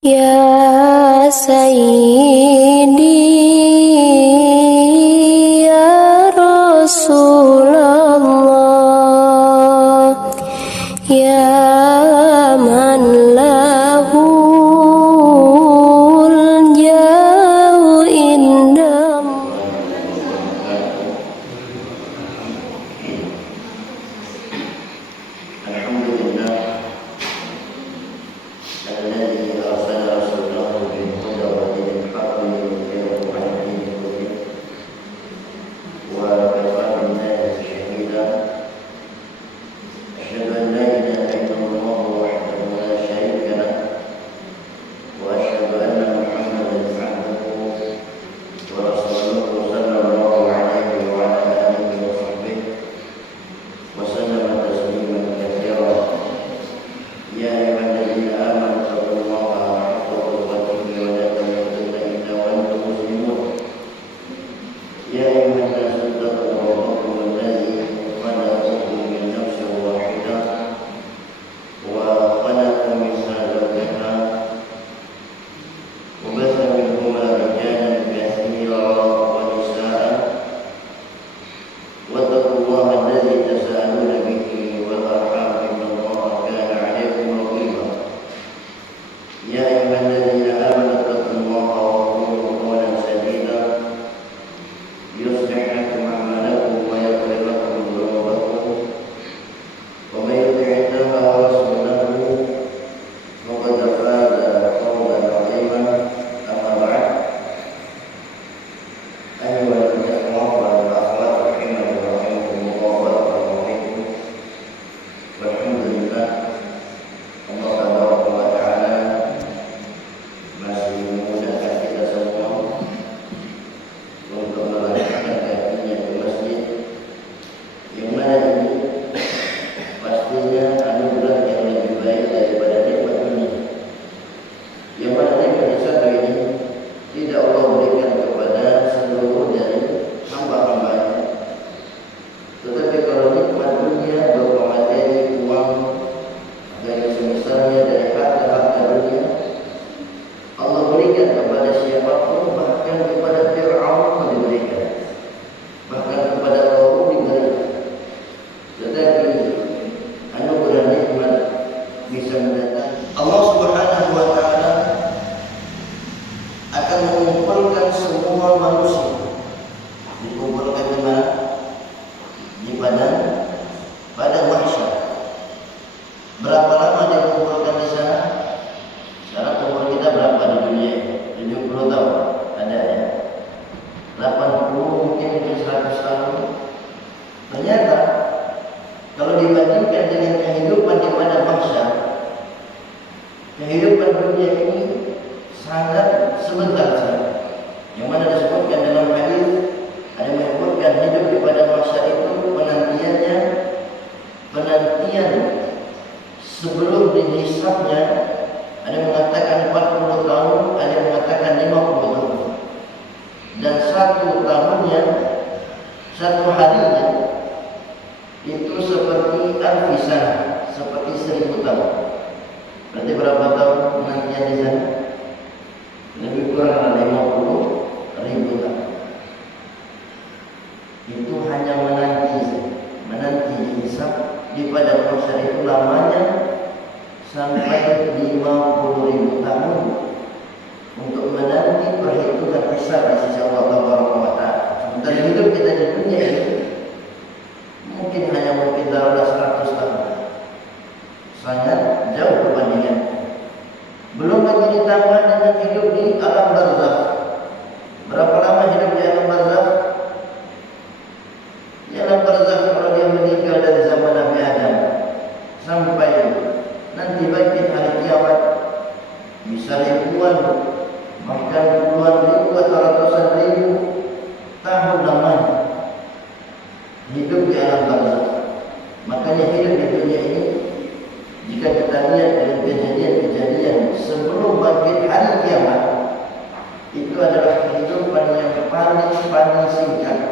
Ya Sayyidi ya Rasulullah, ya man lahul jauh indam. Alhamdulillah alladzi arsala rasulahu bil huda wa dinil haqqi liyudhhirahu 'ala ad-dini kullih wa kafa billahi shahidan. Asyhadu an la ilaha illallah wahdahu la syarika lah wa asyhadu anna Muhammadan 'abduhu wa rasuluhu sallallahu alaihi wa ala alihi wa sahbihi wa sallama tasliman katsiran. Ya ayyuhalladzina amanu taqullaha haqqa tuqatih wa la tamutunna illa wa antum muslimun. Ya ayyuhan nasu ittaqu rabbakum alladzi khalaqakum min nafsin wahidah wa khalaqa minha zawjaha wa batha minhuma rijalan katsiran wa nisaa'an wattaqullaha alladzi tasaaluna bihi wal arham innallaha kana 'alaykum raqiba. Ya ayyuhalladzina amanu taqullaha wa qulu qawlan sadida yuslih lakum a'malakum wa yaghfir lakum dhunubakum wa may yuti'illaha wa rasulahu faqad faza fawzan 'azima. Amma ba'd. Ayyuhal ikhwah wal akhwat rahimani wa rahimakumullah wa barakallahu fikum. Walhamdulillah, Allah tabaraka wa ta'ala masih memudahkan kita semua untuk melaksanakan kajian di masjid, yang mana ini pastinya anugerah yang lebih baik daripada nikmat dunia, yang mana nikmat di satu ini tidak Allah berikan kepada seluruh dari hamba-hambanya. Tetapi kalau nikmat dunia berupa materi, uang, dan semisalnya dari harta-harta dunia, Allah berikan kepada siapapun, bahkan kepada Fir'aun pun diberikan, bahkan kepada Qarun diberikan. Tetapi anugerah nikmat bisa mendatang. Allah Subhanahu wa Ta'ala akan mengumpulkan semua manusia, dikumpulkan di mana? Di padang mahsyar. Berapa lama dikumpulkan di sana? Sekarang umur kita berapa di dunia? 70 tahun ada ya, 80 mungkin 100 tahun. Ternyata kalau dibandingkan dengan kehidupan di padang mahsyar, kehidupan dunia ini sangat sebentar saja. Yang mana disebutkan dalam hadis, ada menyebutkan hidup di padang mahsyar itu penantian sebelum dihisabnya, ada yang mengatakan 40 tahun, ada yang mengatakan 50 tahun. Dan satu tahunnya, satu harinya itu seperti alfisan, seperti 1000 tahun. Berarti berapa tahun penantian di sana? Lebih kurang 50.000 tahun. Itu hanya menanti hisab di padang mahsyar itu lamanya sampai 50.000 tahun untuk menanti perhitungan hisab di sisi Allah Tabaraka wa Ta'ala. Sementara hidup kita di dunia ini mungkin taruhlah 100 tahun. Sangat jauh perbandingan. Belum lagi ditambah dengan hidup di alam barzakh. Berapa lama hidup di alam barzakh? Di alam barzakh kalau dia meninggal dari zaman Nabi Adam sampai nanti bangkit hari kiamat, bisa ribuan, bahkan puluhan ribu atau ratusan ribu tahun lamanya hidup di alam barzakh. Makanya hidup di dunia ini, jika kita lihat dari kejadian-kejadian sebelum bangkit hari kiamat, itu adalah kehidupan yang paling singkat,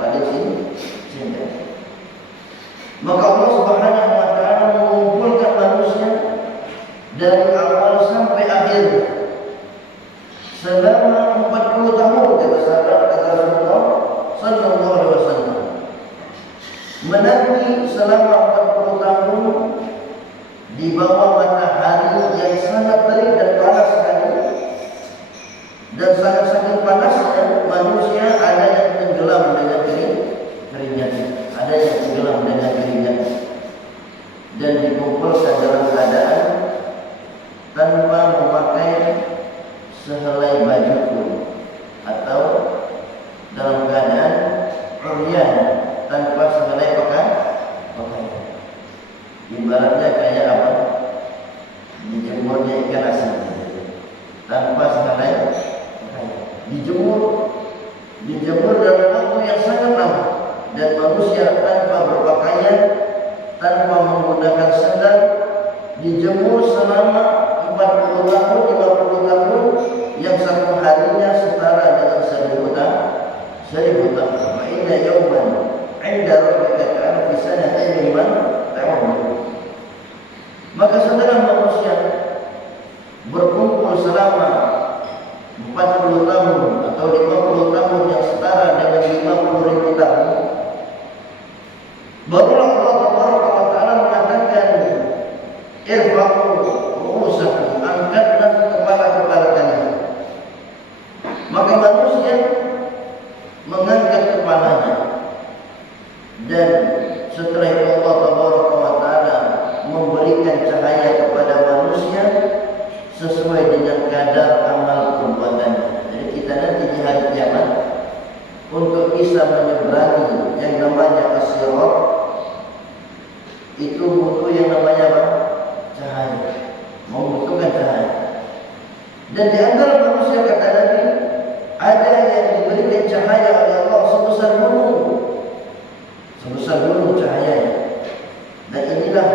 singkat. Maka Allah Subhanahu wa Ta'ala mengumpulkan manusia dari awal sampai akhir selama 40 tahun, kata sahabat, kata Rasulullah sallallahu alaihi wasallam. Menanti selama 40 tahun di bawah matahari yang sangat terik dan panas sekali. Dan sangat-sangat panasnya, manusia ada yang tenggelam dengan keringat, ada yang tenggelam dengan keringat, dan dikumpulkan dalam keadaan tanpa memakai sehelai baju pun, atau dalam keadaan uryan tanpa sehelai pakaian. Ibaratnya kayak apa? Dijemurnya ikan asin, tanpa sehelai dijemur dalam waktu yang sangat lama, dan manusia tanpa berpakaian, tanpa menggunakan sandal, dijemur selama 40 tahun, 50 tahun, yang satu harinya setara dengan 1000 tahun. 1000 tahun. Wa inna yawman 'inda rabbika ka'alfi sanatin mimman ta'udun. Maka setelah manusia berkumpul selama 40 tahun atau 50 tahun yang setara dengan 50.000 tahun, barulah Allah Taala mengatakan, irfa'u ru'usakum, angkatlah kepala-kepala kalian. Maka manusia mengangkat kepalanya, dan setelah itu Allah Taala memberikan cahaya kepada manusia sesuai dengan kadar amal perbuatannya. Jadi kita nanti di hari kiamat, untuk bisa menyeberangi yang namanya as-sirat, itu butuh yang namanya apa? Cahaya, membutuhkan cahaya. Dan di antara manusia, kata Nabi, ada yang diberikan cahaya oleh Allah sebesar gunung cahayanya. Dan inilah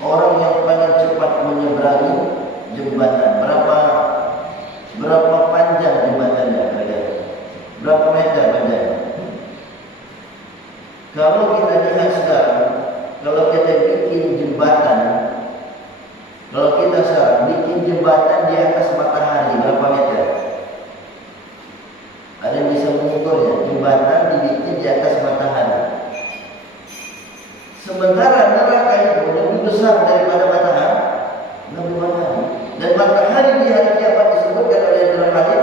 orang yang paling cepat menyeberangi jembatan. Berapa panjang jembatannya? Berapa meter panjangnya? Kalau kita lihat sekarang, kalau kita bikin jembatan, kalau kita sekarang bikin jembatan di atas matahari, berapa meter? Ada yang bisa mengukurnya? Jembatan dibikin di atas matahari. Sementara neraka itu lebih besar daripada matahari, lebih matahari. Dan matahari di hari kiamat disebutkan oleh dalam hadis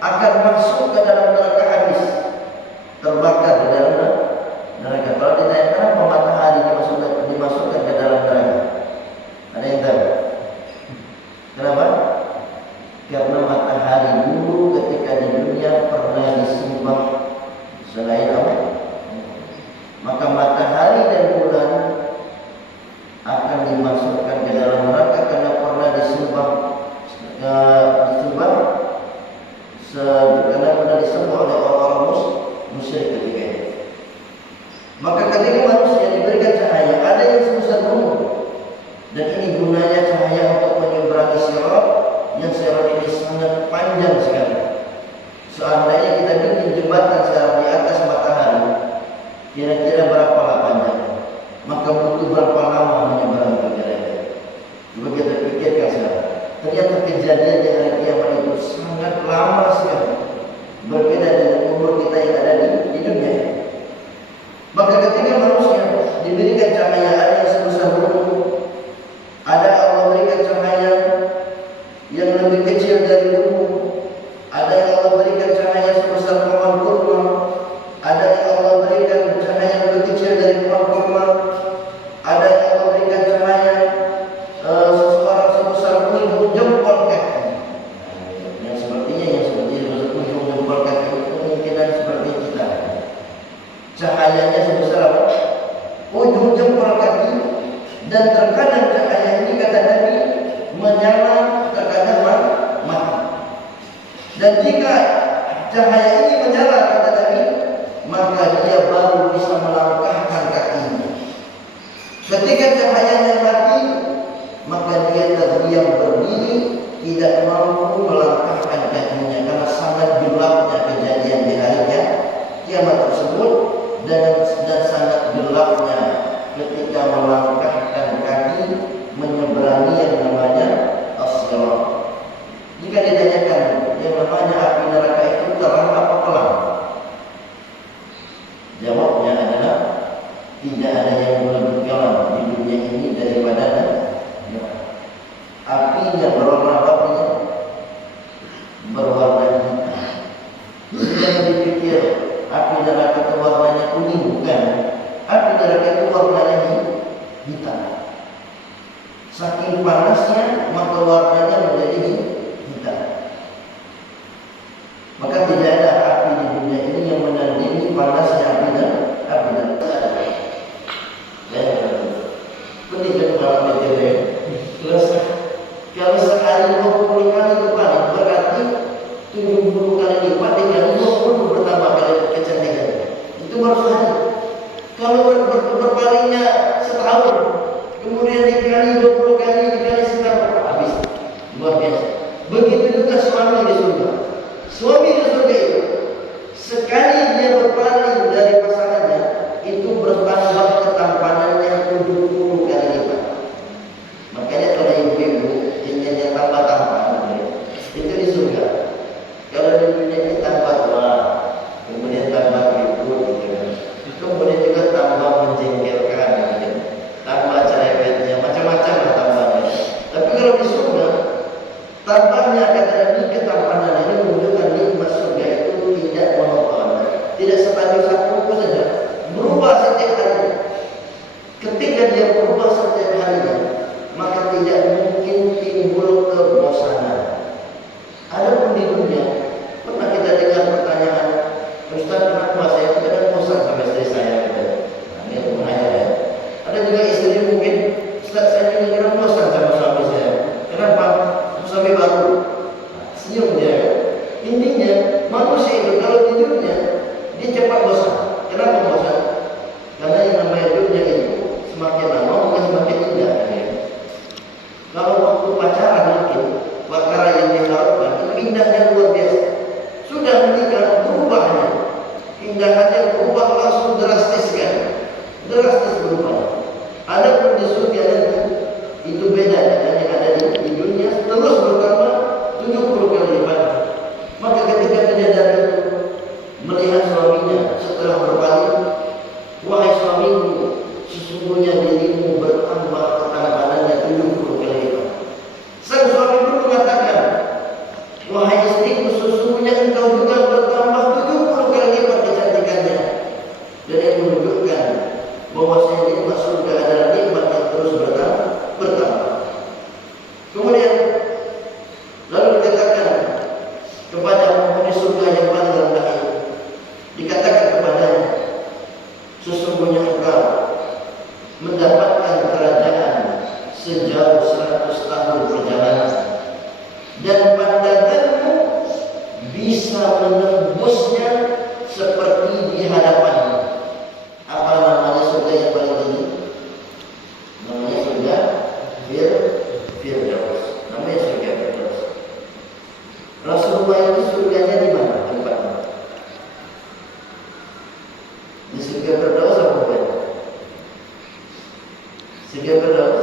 akan masuk ke dalam neraka habis, terbakar di dalam neraka. Kalau ditanya kenapa matahari dimasukkan ke dalam neraka, ada yang tahu? Kenapa? Karena matahari dulu ketika di dunia pernah disembah selain Allah. Maka matahari dan bulan akan dimasukkan ke dalam neraka karena pernah disembah oleh orang-orang musyrik ketika itu. Maka ketika manusia diberikan cahaya, ada yang sebesar gunung, dan ini gunanya cahaya untuk menyeberangi sirat, yang sirat ini sangat panjang sekali. Seandainya kita bikin jembatan sekarang di atas matahari, kira-kira berapa panjangnya? Maka butuh berapa lama menyeberang kira-kira? Coba kita pikirkan sekarang. Ternyata kejadian di hari kiamat itu sangat lama sekali, berbeda dengan umur kita yang ada di dunia. Maka ketika manusia diberikan cahaya, ada yang sebesar gunung, ada Allah berikan cahaya yang lebih kecil dari gunung, ada yang Allah berikan cahaya sebesar pohon kurma, ada yang Allah berikan cahaya yang lebih kecil dari pohon kurma, ada yang Allah berikan cahaya seseorang sebesar ujung jempol kaki. Yang seperti ujung jempol kaki, kemungkinan seperti kita. Cahayanya sebesar apa? Ujung jempol kaki. Dan terkadang cahaya ini, kata Nabi, menyala, terkadang mati. Dan jika cahaya ini menyala, kata Nabi, maka dia baru bisa melangkahkan kakinya. Ketika cahayanya mati, maka dia terdiam berdiri, tidak mampu melangkahkan kakinya karena sangat gelapnya kejadian di hari kiamat tersebut, dan sangat gelapnya ketika melangkahkan kaki menyeberangi yang namanya as-sirat. Jika ditanyakan jangan dipikir api neraka itu warnanya kuning, bukan. Api neraka itu warnanya hitam. Saking panasnya maka warnanya menjadi hitam. Maka tidak ada api di dunia ini yang menandingi panasnya api neraka. Pendidikan para PTN kalau sekali 20 kali kepala berarti 70 kali lipat dikali 20 bertambah kali kecantikan. Itu baru sehari. Kalau berpalingnya setahun, kemudian dikali 20 kali dikali setahun, habis. Luar biasa. Begitu juga suami di surga. Suami di surga itu sekali dia berpaling dari pasangannya, itu bertambah ketampanannya 70 kali lipat. Makanya kalau ibu-ibu ingin tambah tampan, itu di surga. Kalau di dunia ini tambah tua, kemudian tambah ribut, kemudian juga tambah menjengkelkan, tambah cerewetnya, macam-macam lah tambahnya. Tapi kalau di surga, tambahnya kata Nabi ketampanan ini menunjukkan nikmat surga itu tidak monoton, tidak stabil satu saja, berubah setiap hari. Ketika dia berubah setiap harinya, maka tidak mungkin timbul kebosanan. Adapun di dunia, pernah kita dengar pertanyaan, Ustaz, kenapa saya kadang bosan sama istri saya? Nah, ini menanya ya. Ada juga istri mungkin, Ustaz, saya ini kadang bosan sama suami saya. Kenapa? Suami baru. Senyum dia. Intinya, manusia itu kalau di dunia, dia cepat bosan. Kenapa bosan? Karena yang namanya dunia itu semakin lama mungkin semakin indah. Kalau waktu pacaran mungkin perkara yang diharapkan itu indahnya luar biasa. Sudah menikah berubahnya, indahannya berubah langsung drastis kan, drastis berubah. Adapun di surga nanti itu beda dengan yang ada di dunia, terus bertambah 70 kali lipat. Maka ketika bidadari itu melihat suaminya setelah berpaling, wahai suamiku, sesungguhnya dirimu bertambah ketampanannya 70 kali lipat. Sang suami pun mengatakan, wahai istriku, sesungguhnya engkau juga bertambah 70 kali lipat kecantikannya. Dan yang menunjukkan bahwasanya nikmat surga adalah nikmat yang terus bertambah. Kemudian lalu dikatakan kepada penghuni surga yang paling rendah itu, dikatakan kepadanya, sesungguhnya engkau mendapatkan kerajaan sejauh 100 tahun perjalanan dan pandanganmu bisa menembusnya seperti di hadapanmu. Apa namanya surga yang paling tinggi? Namanya surga Firdaus. Namanya surga Firdaus. Rasulullah itu surganya di mana tempatnya? Di surga Firdaus apa bukan? Surga Firdaus.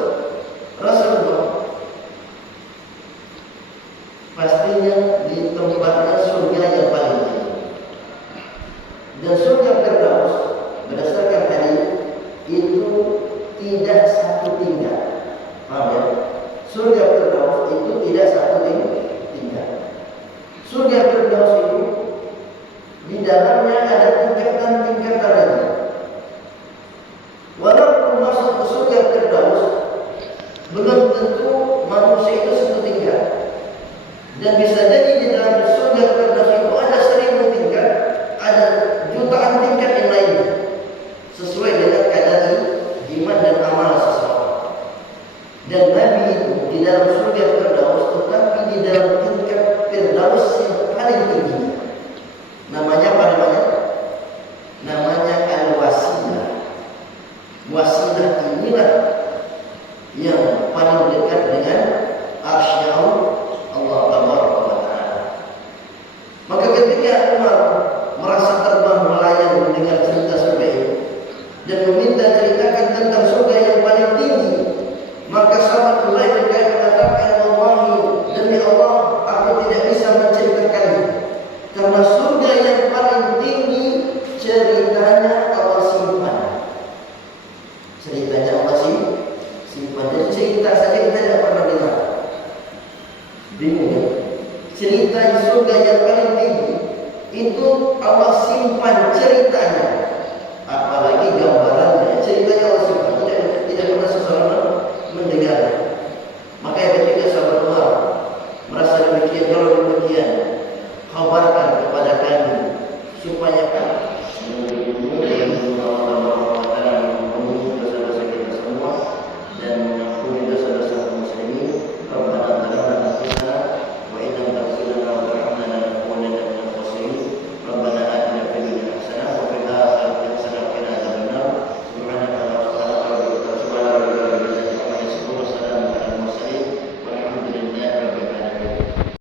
Rasulullah pastinya di tempatnya surga yang paling tinggi. Dan surga Firdaus berdasarkan hadis itu tidak satu tingkat. Paham ya? Surga Firdaus itu tidak satu tingkat. Surga Firdaus itu di dalamnya ada tingkatan-tingkatan lagi. Walaupun masuk ke surga Firdaus, belum tentu manusia itu satu tingkat. Dan bisa jadi di dalam surga Firdaus itu ada 1000 tingkat, ada jutaan tingkat yang lainnya, sesuai dengan kadar iman dan amal seseorang. Dan Nabi itu di dalam surga Firdaus, tetapi di dalam tingkat Firdaus yang paling tinggi. Namanya apa namanya? Namanya Al-Wasilah. Wasilah inilah yang paling dekat dengan arsy Allah Tabaraka wa Ta'ala. Maka ketika Umar merasa terbang melayang mendengar cerita surga ini dan meminta ceritakan tentang surga yang paling tinggi, maka sahabat mulai mengatakan, wallahi, demi Allah, aku tidak bisa menceritakannya, karena surga yang paling tinggi ceritanya Allah simpan. Ceritanya Allah simpan. Jadi cerita saja kita tidak pernah dengar. Bingung ya? Cerita surga yang paling tinggi itu Allah simpan ceritanya, apalagi gambarannya. Ceritanya Allah simpan. Tidak pernah seseorang